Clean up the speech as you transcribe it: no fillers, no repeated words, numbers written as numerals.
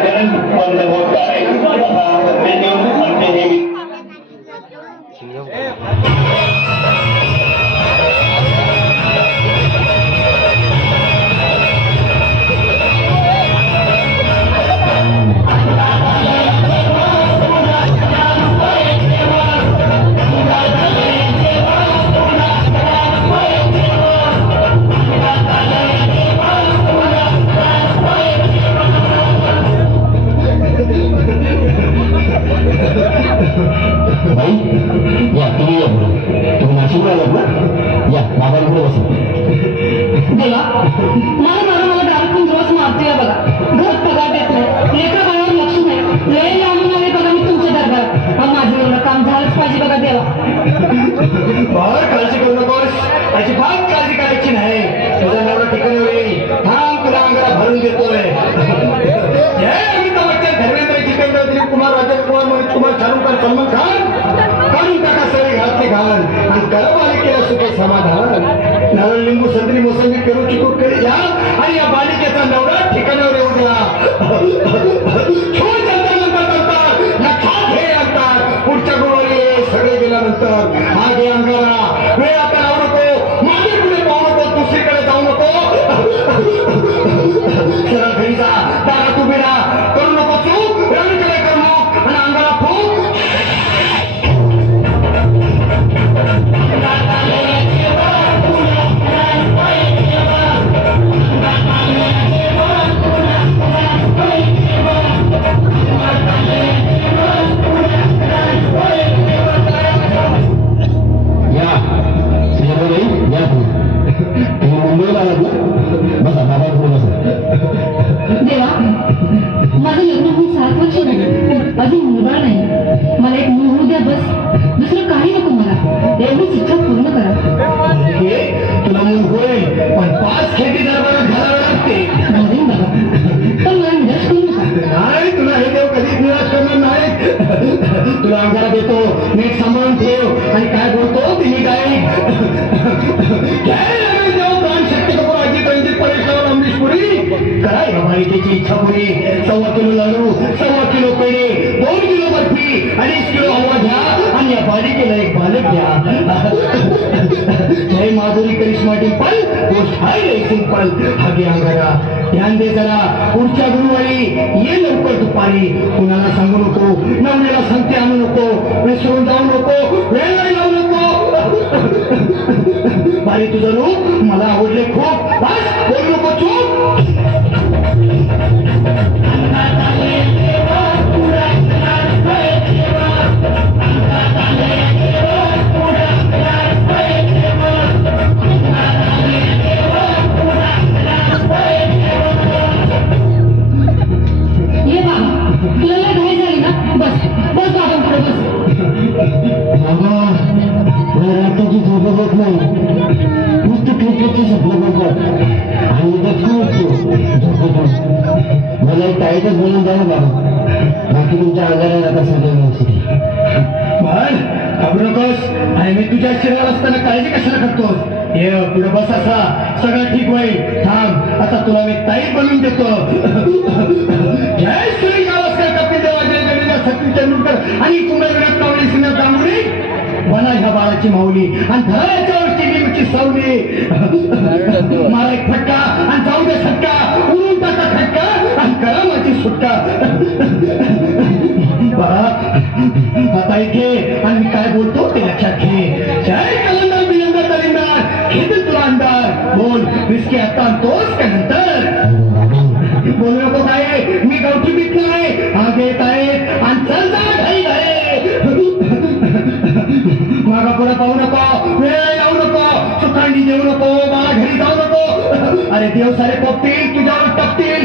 राजकारण बंद होत आहे ते निवडणूक म्हणते हे काळजी करू नकोस, अजिबात काळजी करायची नाही. तुझा नवरा ठिकाणी होईल. थांब, तुला अंगाला भरून देतोय. धर्मेंद्र जितेंद्र दिलीप कुमार राजेश कुमार मनोज कुमार शाहरुख खान सलमान खान काढून टाका सगळे घातले घाल आणि करा बालिकेला सुखे समाधान. नारळ लिंबू संत्री मोसंबी पेरू चिकू कडे घ्या आणि या बालिकेचा नवरा ठिकाणावर येऊ द्या. पुढच्या गुरुवारी सगळे गेल्यानंतर मागे अंगाला वेळ आता लावू नको, मागे पुढे पाहू नको, दुसरीकडे जाऊ नको. सरळ घरी जा, दारात उभी राहा, करू नको चूक, रवीकडे करू नको आणि अंगाला फूक. देवा, माझं लग्न होऊन 7 वर्ष झाली, अजून मुलबाळ नाही. मला एक मूल होऊ द्या बस, दुसरं काही नको मला. एवढीच इच्छा पूर्ण करा. तुला मूल होईल, पण 5 खेती दरबारात घालावे लागते. पण मला निराश करू नका. नाही, तुला हे देव कधीच निराश करणार नाही. तुला अंगारा देतो, नीट सांभाळून ठेव आणि काय बोलतो ते नीट ऐक. करा या मालिकेची इच्छा पुरी. 1.25 किलो लाडू, 1.25 किलो पेढे, 2 किलो बर्फी, 2.5 किलो हलवा घ्या आणि या बालिकेला एक बालक द्या. जय माधुरी करिश्मा टिंपल, गोष्ट आहे सिंपल. हागे अंगारा ध्यान दे जरा, पुढच्या गुरुवारी ये लवकर दुपारी. कुणाला सांगू नको, नवऱ्याला सांगते आणू नको, विसरून जाऊ नको, वेळ लावू नको. बारी तुझं रूप मला आवडले खूप, बस बोलू नको चूप. ये बाबा, तुला लय घाई झाली ना? बस बस बाबा, पुढे बस. रात्रीची झोप होत नाही, नुसतं क्रिकेटची स्वप्न बघत आणि झोपतो. मला एक टाईटच बोलून द्या ना बाबा, बाकी तुमच्या आजारात आता सगळं व्यवस्थित. घाबरू नकोस, आणि मी तुझ्या शरीरात असताना काळजी कशाला करतोस? ये पुढे बस, असा सगळं ठीक होईल. थांब, आता तुला मी ताई बनवून देतो. जय श्री गावस्कर, कपिल देव, अजय जडेजा, सचिन तेंडुलकर आणि कुंभविराट कावडी, सिंह गांगुली बना ह्या बाळाची माऊली आणि धराच्या टीमची सावली. मला एक फटका आणि जाऊ दे सटका, उडून टाका खटका आणि करा माझी सुटका. आता इथे आणि मी काय बोलतो ते लक्षात घे. जय कलंदर बिलंदर दलिंदर, घेतील तुला अंधार. बोल, विस्की आता आणतोस का नंतर? बोलू नको काय, मी गावठी बीत नाही, हा घेत आहे आणि चल जा घाई घाई. मागा पुढे पाहू नको, वेळ लावू नको, सुखांडी देऊ नको, मला घरी जाऊ नको. अरे देव सारे पोपतील, तुझ्यावर टपतील.